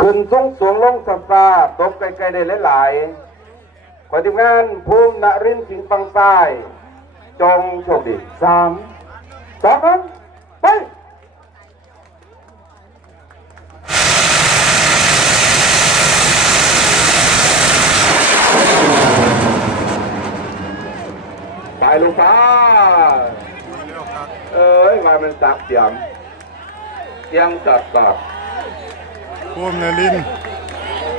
ขึ้นสูงสูงลงสับซาตกไกลๆได้หลายๆขอทีมงานภูมินรินทร์สิงห์ปังใต้จงโชคดีสามสองหนึ่งไปไปลูกตาเอ้ยมามันสักเสียงเสียงสับสับ ภูมินรินทร์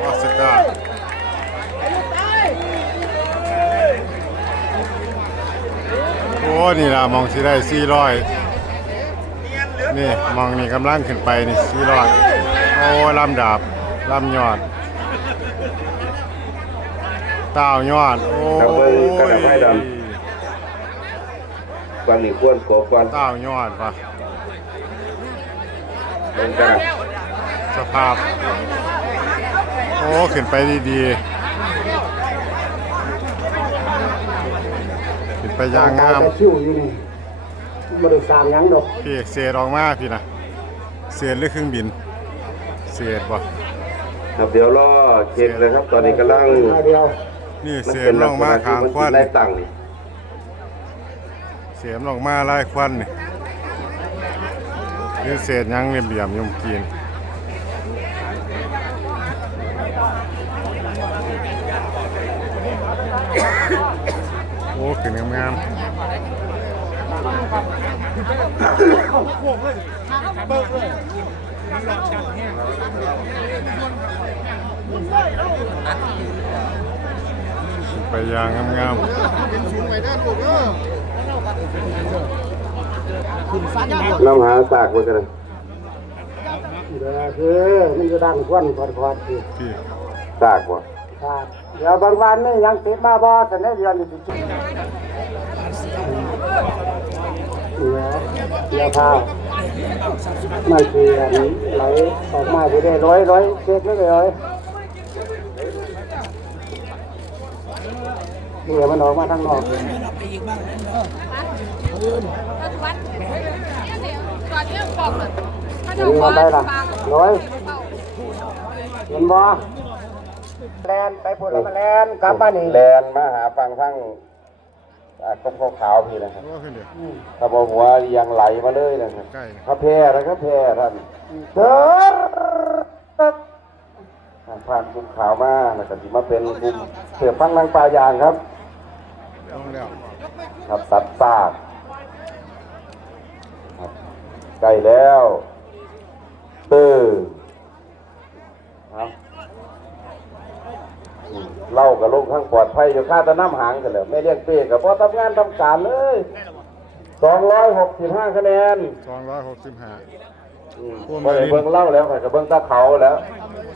ออสการ์โอ้นี่ล่ะมองสิได้400นี่มองนี่กำลังขึ้นไปนี่400โอ้ลำดาบลำยอดต้าวยอด โอ้กระเบื้องกระดับไม้ดำกวนนี่ควรโกกวนต้าวยอดว่ะเบิ่งกัน สภาพ โอ้ขึ้นไปดีๆขึ้นไปอย่างงามแต่ชิวอยู่นี่บริสร้างหยังดอกพี่เอกเศษออกมาพี่นะเศษหรือเครื่องบินเศษบ่ครับเดี๋ยวรอเช็คเลยครับตอนนี้กำลังหน้าเดียวนี่มันเศษเป็นลลักงษมาณะที่ขางมันควันไล่ตั้งนี่เสียมลงมาไล่ควันนี่นี่เศษหยังเหลี่ยมๆยมกิน ขึ้นงามๆไปอย่างงามๆน้ำหาสากไว้กันเลยเดี๋ยวคือมันจะดังควันคอดคอดคือพี่สากบ่ ครับเดี๋ยวบางวันนี่ยังติดมาบ่แต่ในเรียนอยู่จริงเดี๋ยวเดี๋ยวพามันคืออันนี้ไหลออกมาจะได้ร้อยร้อยเศษไม่เลยร้อยเดี๋ยวมันออกมาทางนอกปัจจุบันก่อนที่จะบอกเลยถ้าจะเดี๋ยวบอกได้ละร้อยเห็นบ่ แลนไปพูดแล้วมาแลนกลับมานี่แลนมาหาฟังทั้งอ่ากลมขาวๆพี่นะครับโอ้ขึ้นเดี๋ยวถ้าบอกหัวยังไหลมาเลยนะครับใกล้พระแพร่นะครับแพร่ท่านเดินผ่านกลุ่มขาวมาแล้วก็สิมาเป็นกลุ่มเสือฟังนางปลายางครับลงแล้วครับตัดซากครับใกล้แล้วตื้อครับอืมเล่า กับลงข้างปลอดภัยอยู่ค่าแตะน้ำหางกันเลยไม่เรียกเป้กับพอทำงานทำการเลยสองร้อยหกสิบห้าคะแนนสองร้อยหกสิบห้าอืมพวกพอได้แม่ลิ้นเบิ่งเล่าแล้วค่ะกับเบิ่งตาเขาแล้วพ